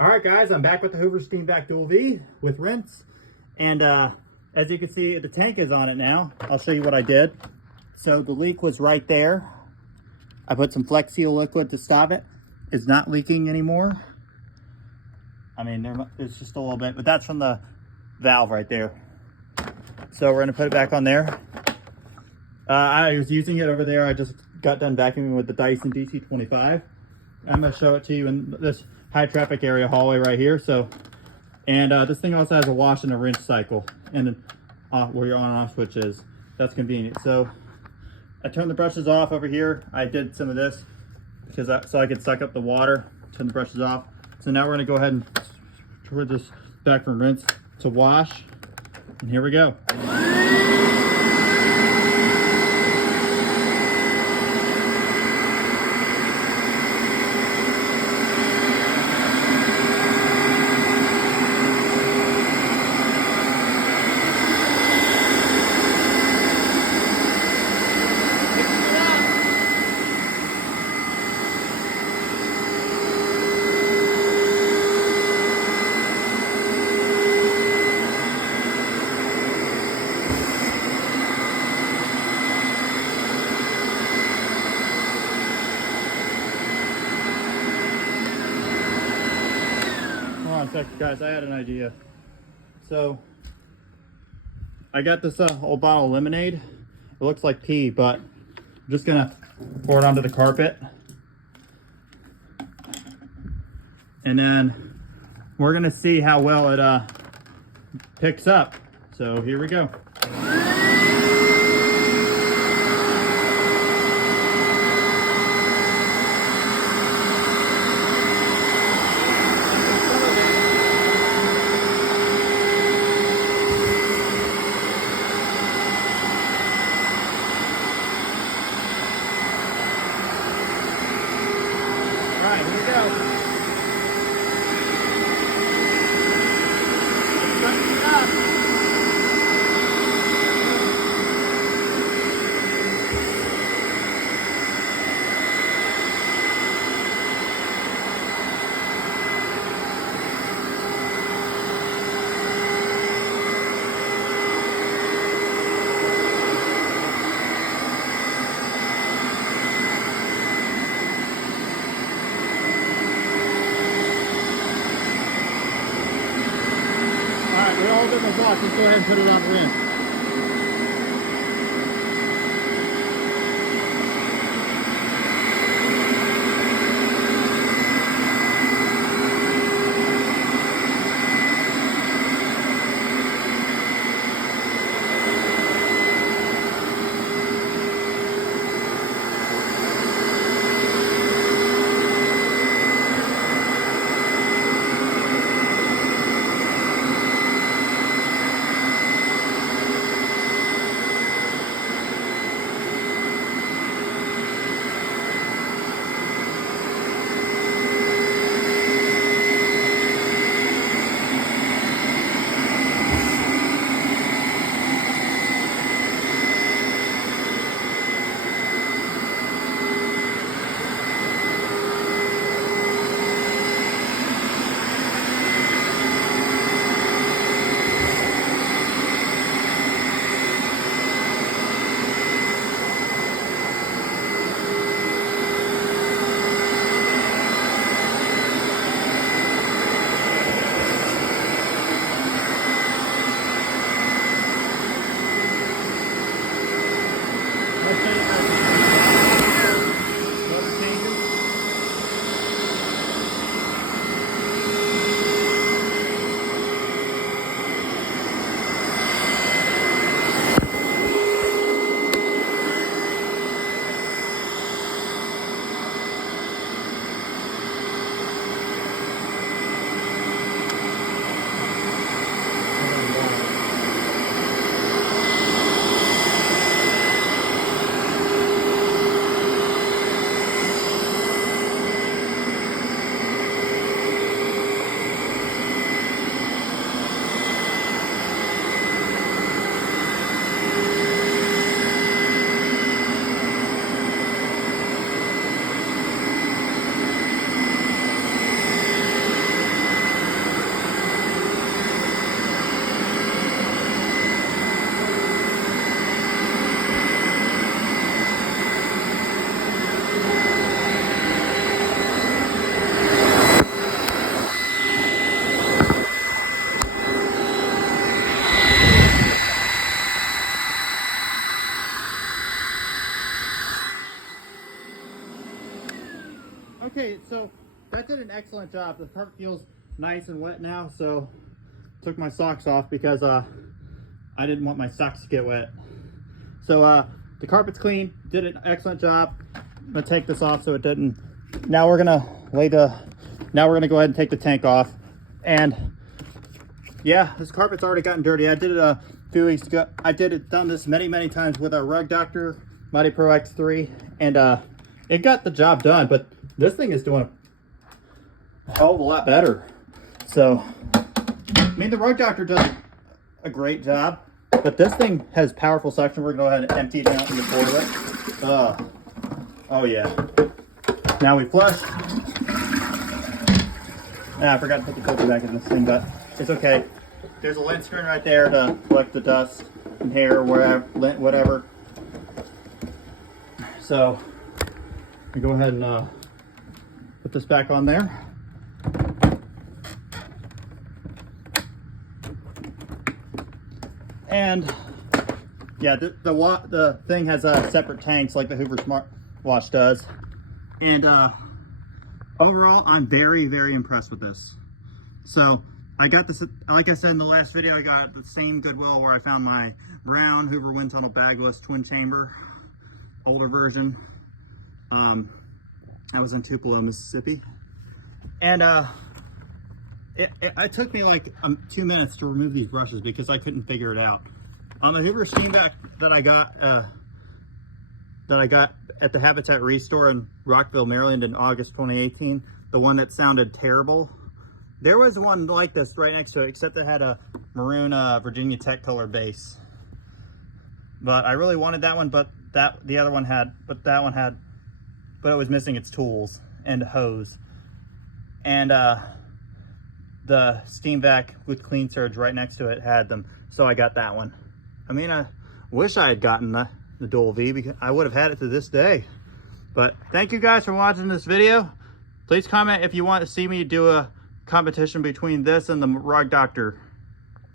All right, guys, I'm back with the Hoover SteamVac Dual V with rinse. And as you can see, the tank is on it now. I'll show you what I did. So the leak was right there. I put some Flex Seal liquid to stop it. It's not leaking anymore. I mean, it's just a little bit, but that's from the valve right there. So we're gonna put it back on there. I was using it over there. I just got done vacuuming with the Dyson DC25. I'm gonna show it to you in this high traffic area hallway right here. So, and this thing also has a wash and a rinse cycle, and then where your on and off switch is. That's convenient. So I turned the brushes off over here. I did some of this because so I could suck up the water. Turn the brushes off. So now we're gonna go ahead and turn this back from rinse to wash. And here we go. Hold on a second, guys, I had an idea. So I got this old bottle of lemonade. It looks like pee, but I'm just gonna pour it onto the carpet. And then we're gonna see how well it picks up. So here we go. All right, here we go. Alright, we're all done with the wash. Let's go ahead and put it on rinse. so that did an excellent job. The carpet feels nice and wet now, so took my socks off because I didn't want my socks to get wet. So the carpet's clean, did an excellent job. I'm gonna take this off so it didn't. Now we're gonna now we're gonna go ahead and take the tank off. And yeah, this carpet's already gotten dirty. I did it a few weeks ago. I done this many times with a Rug Doctor Mighty Pro X3, and it got the job done, but this thing is doing a hell of a lot better. So, I mean, the Rug Doctor does a great job, but this thing has powerful suction. We're gonna go ahead and empty it out in the toilet. Oh yeah. Now we flush. I forgot to put the filter back in this thing, but it's okay. There's a lint screen right there to collect the dust and hair, wherever, lint, whatever. So, we go ahead and put this back on there. And yeah, the thing has separate tanks like the Hoover Smart Wash does. And overall, I'm very impressed with this. So I got this, like I said in the last video, I got the same Goodwill where I found my brown Hoover Wind Tunnel bagless twin chamber, older version. I was in Tupelo, Mississippi. And it took me like 2 minutes to remove these brushes because I couldn't figure it out. On the Hoover SteamVac that I got at the Habitat Restore in Rockville, Maryland in August 2018, the one that sounded terrible, there was one like this right next to it, except it had a maroon Virginia Tech color base. But I really wanted that one, but that one it was missing its tools and hose. And the SteamVac with Clean Surge right next to it had them, so I got that one. I mean, I wish I had gotten the Dual V because I would have had it to this day. But thank you guys for watching this video. Please comment if you want to see me do a competition between this and the Rug Doctor.